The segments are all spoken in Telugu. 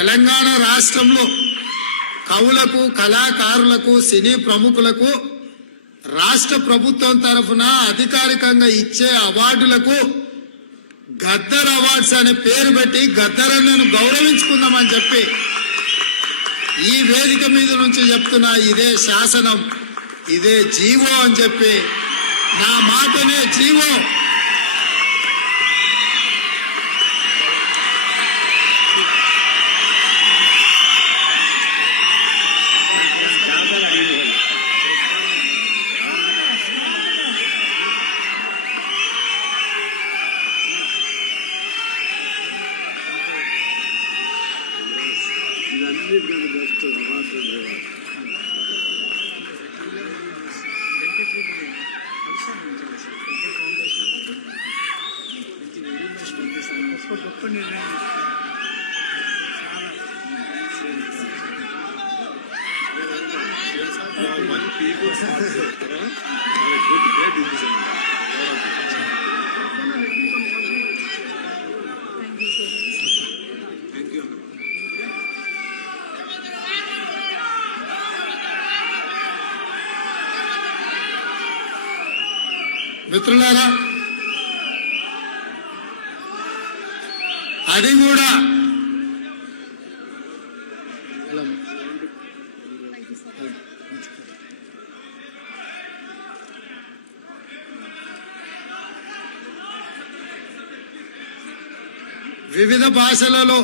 తెలంగాణ రాష్ట్రంలో కవులకు కళాకారులకు సినీ ప్రముఖులకు రాష్ట్ర ప్రభుత్వం తరఫున అధికారికంగా ఇచ్చే అవార్డులకు గద్దర్ అవార్డ్స్ అనే పేరు పెట్టి గద్దరన్నను గౌరవించుకుందామని చెప్పి ఈ వేదిక మీద నుంచి చెప్తున్నా ఇదే శాసనం ఇదే జీవో అని చెప్పి నా మాటనే జీవో. ఇదన్నిటికంటే బెస్ట్ అవార్డు గొప్ప నిర్ణయం one people starts with, మిత్రులారా అది కూడా వివిధ భాషలలో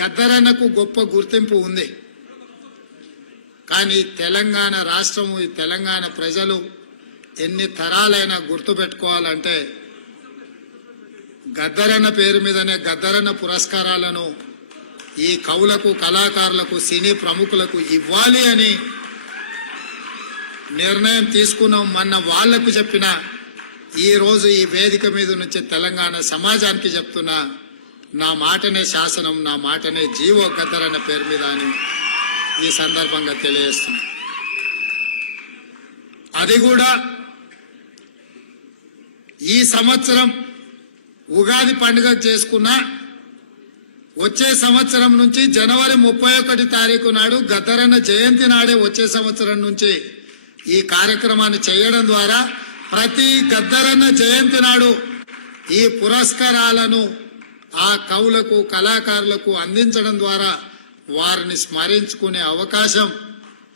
గద్దరన్నకు గొప్ప గుర్తింపు ఉంది. కానీ తెలంగాణ రాష్ట్రము ఈ తెలంగాణ ప్రజలు ఎన్ని తరాలైనా గుర్తుపెట్టుకోవాలంటే గద్దరన్న పేరు మీదనే గద్దరన్న పురస్కారాలను ఈ కవులకు కళాకారులకు సినీ ప్రముఖులకు ఇవ్వాలి అని నిర్ణయం తీసుకున్నాం మొన్న వాళ్ళకు చెప్పిన ఈరోజు ఈ వేదిక మీద నుంచి తెలంగాణ సమాజానికి చెప్తున్నా నా మాటనే శాసనం నా మాటనే జీవో గద్దరన్న పేరు మీద అని ఈ సందర్భంగా తెలియజేస్తున్నా. అది కూడా ఈ సంవత్సరం ఉగాది పండుగ చేసుకున్న వచ్చే సంవత్సరం నుంచి జనవరి ముప్పై ఒకటి తారీఖు నాడు గద్దరన్న జయంతి నాడే వచ్చే సంవత్సరం నుంచి ఈ కార్యక్రమాన్ని చేయడం ద్వారా ప్రతి గద్దరన్న జయంతి నాడు ఈ పురస్కారాలను ఆ కవులకు కళాకారులకు అందించడం ద్వారా వారిని స్మరించుకునే అవకాశం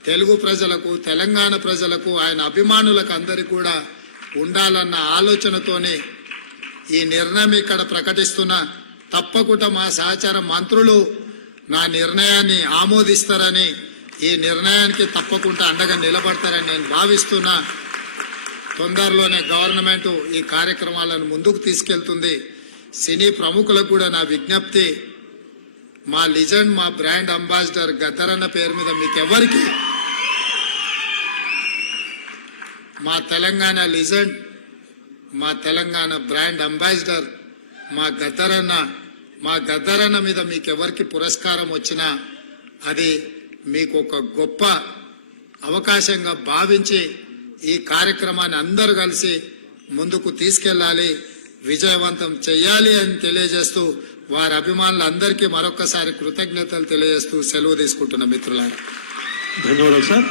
తెలుగు ప్రజలకు తెలంగాణ ప్రజలకు ఆయన అభిమానులకు అందరికీ కూడా ఉండాలన్న ఆలోచనతోనే ఈ నిర్ణయం ఇక్కడ ప్రకటిస్తున్నా. తప్పకుండా మా సహచార మంత్రులు నా నిర్ణయాన్ని ఆమోదిస్తారని ఈ నిర్ణయానికి తప్పకుండా అండగా నిలబడతారని నేను భావిస్తున్నా. తొందరలోనే గవర్నమెంట్ ఈ కార్యక్రమాలను ముందుకు తీసుకెళ్తుంది. సినీ ప్రముఖులకు కూడా నా విజ్ఞప్తి. మా లిజెండ్ మా బ్రాండ్ అంబాసిడర్ గద్దరన్న పేరు మీద మీకు ఎవరికి మా తెలంగాణ లిజెండ్ మా తెలంగాణ బ్రాండ్ అంబాసిడర్ మా గద్దరన్న మా గద్దరన్న మీద మీకు ఎవరికి పురస్కారం వచ్చినా అది మీకు ఒక గొప్ప అవకాశంగా భావించి ఈ కార్యక్రమాన్ని అందరూ కలిసి ముందుకు తీసుకెళ్ళాలి విజయవంతం చేయాలి అని తెలియజేస్తూ వారి అభిమానులందరికీ మరొకసారి కృతజ్ఞతలు తెలియజేస్తూ సెలవు తీసుకుంటున్న మిత్రులారా. ధన్యవాదాలు సార్.